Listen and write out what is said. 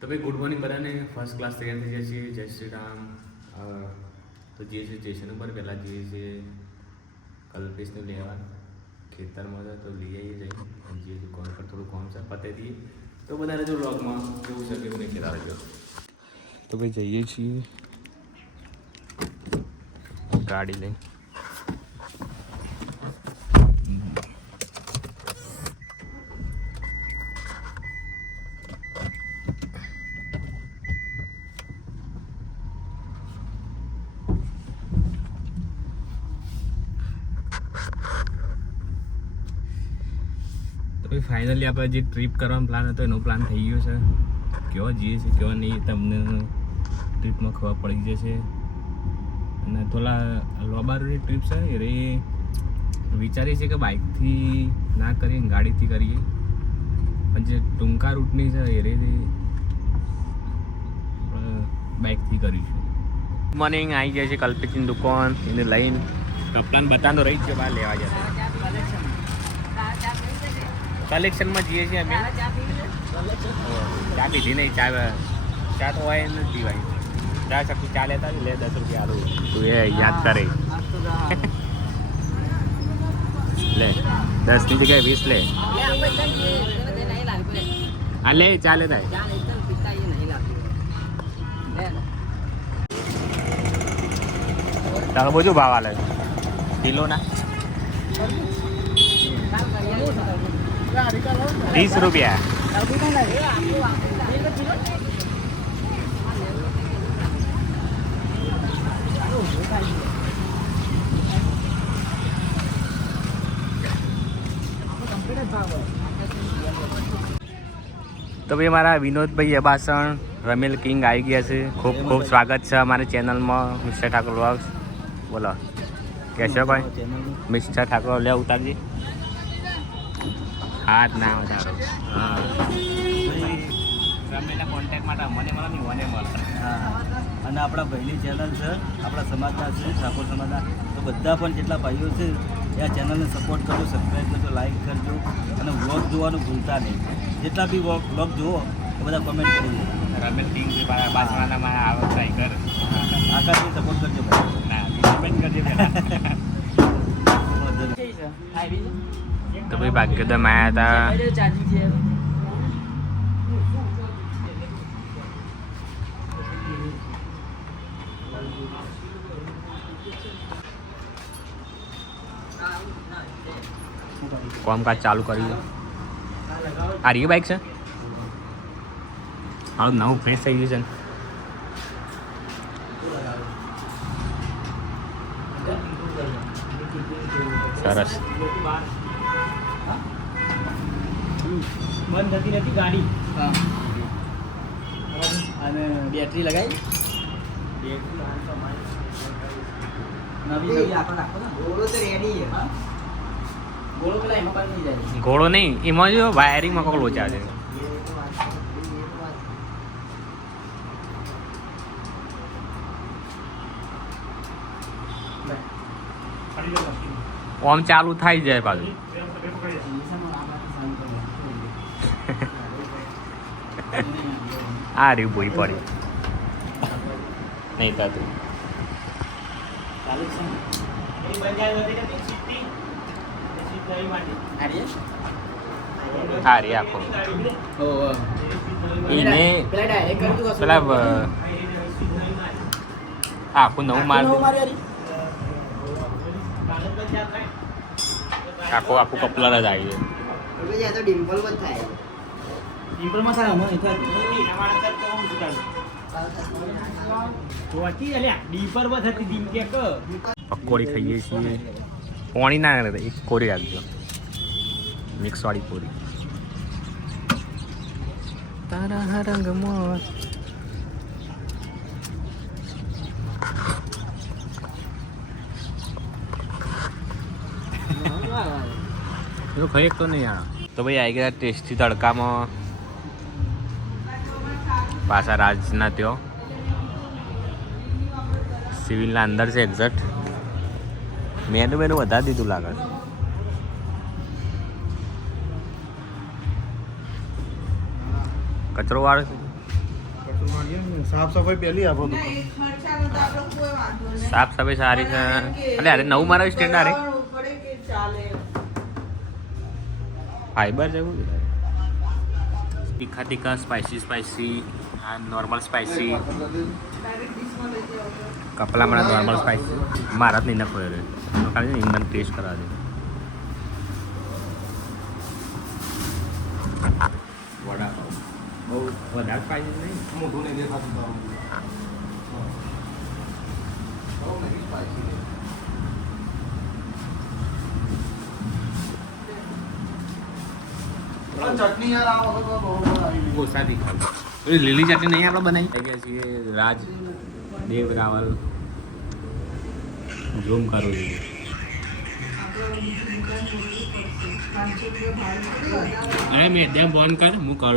તો ભાઈ good morning બધાને. ફર્સ્ટ ક્લાસ તૈયાર થઈ જાય છીએ. જય શ્રી રામ. તો જઈએ છીએ સ્ટેશન ઉપર. પહેલાં જઈએ છીએ કલ્પેશને લેવા ખેતરમાં તો લઈ આવીએ જઈએ. જઈએ દુકાન પર થોડું કામ છે પતાવી દઈએ. તો બધા રહેજો વ્લોગમાં. કેવું છે કેવું નહીં કહેતા રહેજો. તો ભાઈ જઈએ છીએ ગાડી લઈ. તો ભાઈ ફાઇનલી આપણે જે ટ્રીપ કરવાનો પ્લાન હતો એનો પ્લાન થઈ ગયો છે. કેવો જઈએ છે કેવો નહીં તમને ટ્રીપમાં ખબર પડી જશે. અને થોડા લોબારોની ટ્રીપ છે એ વિચારીએ છીએ કે બાઇકથી ના કરીએ ગાડીથી કરીએ. પણ જે ટૂંકા રૂટની છે એ બાઇકથી કરીશું. Good morning. આવી જાય છે કલ્પિતની દુકાન એને લઈને કપડાને બતાવતો રહી જ છે બહાર લેવા જતા. કલેક્શનમાં જઈએ છીએ અમે. ચા પીધી નહીં. ચા તો હોય નથી પીવાય. ચા શકું ચા લેતા લે 10 રૂપિયા આલું. તું એ યાદ કરે લે 10 ની જગ્યાએ 20 લે. હા લે ચા લેતા. તરબૂચ ભાવ આલે કિલો ના 30 રૂપિયા. તો ભાઈ મારા વિનોદભાઈ અબાસણ રમેલ કિંગ આવી ગયા છે. ખૂબ ખૂબ સ્વાગત છે અમારી ચેનલમાં મિસ્ટર ઠાકોર વ્લોગ્સ. બોલો કહેશો ભાઈ? મિસ્ટર ઠાકોર લે ઉતારજી. હાથ ના વધારો. હા રમેલના કોન્ટેક્ટ માટે મને મળે નહીં મને મળે. હા અને આપણા ભાઈની ચેનલ છે, આપણા સમાજના છે ઠાકોર સમાજના. તો બધા પણ જેટલા ભાઈઓ છે એ આ ચેનલને સપોર્ટ કરજો, સબસ્ક્રાઈબ કરજો, લાઈક કરજો અને વ્લોગ જોવાનું ભૂલતા નહીં. જેટલા બી વ્લોગ જુઓ એ બધા કમેન્ટ કરજો. રમેલ કિંગ બાસણાના મારા આવે ટ્રાય કર. આકાશને સપોર્ટ કરજો ભાઈ. ના કમેન્ટ કરજો પહેલાં. તો ભાઈ ભાગ્યોદય આવ્યા હતા. કામકાજ ચાલુ કર્યું. આ રીયું બાઇક છે. હાલ નવું ફ્રેશ થઈ ગયું છે ને. સરસ. બંધ થતી નથી ગાડી. અને બેટરી લગાવી ઘોડો નહીં એમાં જો વાયરિંગમાં કોઈ લોચા છે. આમ ચાલુ થાય જાય પાછું. આ રહ્યું ભૂઈ પડી નહીં થતું. હા રે આખો એને પેલા આખું નવું માર આખું કપલર જ આવી જાય. ડિમ્પલમાં થાય પકોડી ખાઈએ છીએ. પોણી ના એક કોરી રાખજો. મિક્સવાળી કોરી. તારા રંગમાં એવું ખાઈ તો નહીં યાર. તો ભાઈ આવી ગયા ટેસ્ટી તડકામાં પાછા રાજના ત્યાં સિવિલના અંદર છે એક્ઝેક્ટ. મેનુ વધારી દીધું લાગે. કચરો વાળો છે સાફ સફાઈ પહેલી આપો તો સાફ સફાઈ સારી છે એટલે અરે નવું મારા સ્ટેન્ડ અરે ફાઈબર છે તીખા તીખા સ્પાઈસી આ નોર્મલ સ્પાઈસી કપલા મને નોર્મલ સ્પાઈસી મારા જ નહીં નાખો રે ખાલી ઇન્ડિયન ટેસ્ટ કરા દે વડાપાવ બહુ વધારે સ્પાઈસી નહીં મોઢું નહીં દેખાતું ચટણી યાર આ વખત તો બરોબર આવી ગઈ. ઓછાથી ખાવું પેલી લીલી ચટણી નહીં આપણે બનાવી થઈ ગયા છીએ રાજ દેવ રાવલ ઝૂમ કરું છું અરે મેં એકદમ બંધ કર હું કરું